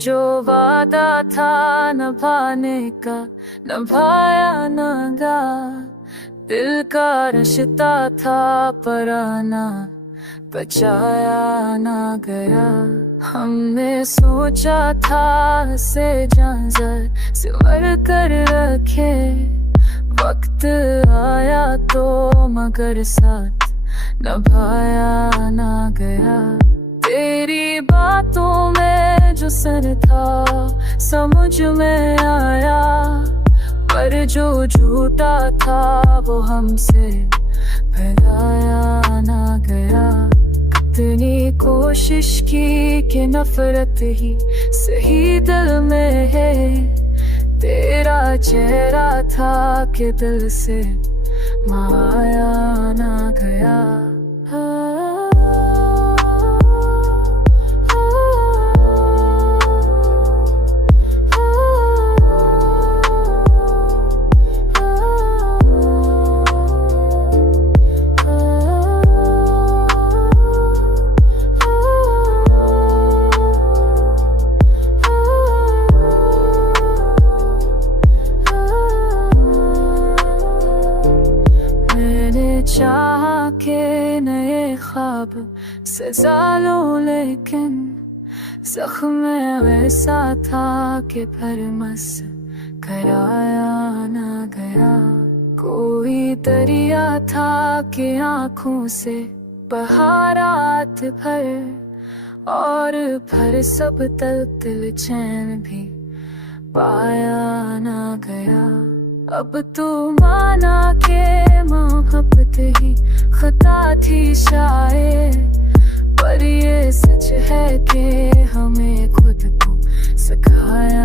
जो वादा था निभाने का निभाया ना गा। दिल का रिश्ता था पराना बचाया ना गया। हमने सोचा था से जंजर सिमर कर रखे, वक्त आया तो मगर साथ निभाया ना गया। तेरी बातों में जो सर था समझ में आया, पर जो झूठा था वो हमसे भगाया ना गया। कितनी कोशिश की कि नफरत ही सही दिल में है, तेरा चेहरा था कि दिल से माया ना गया। चाहा के नए ख्वाब सजा लो, लेकिन जख्म वैसा था कि भरमस कराया ना गया। कोई दरिया था कि आँखों से बहा रात भर, और भर सब तल चैन भी पाया ना गया। अब तू माना के मोहब्बत ही खता थी शायद, पर ये सच है कि हमें खुद को सिखाया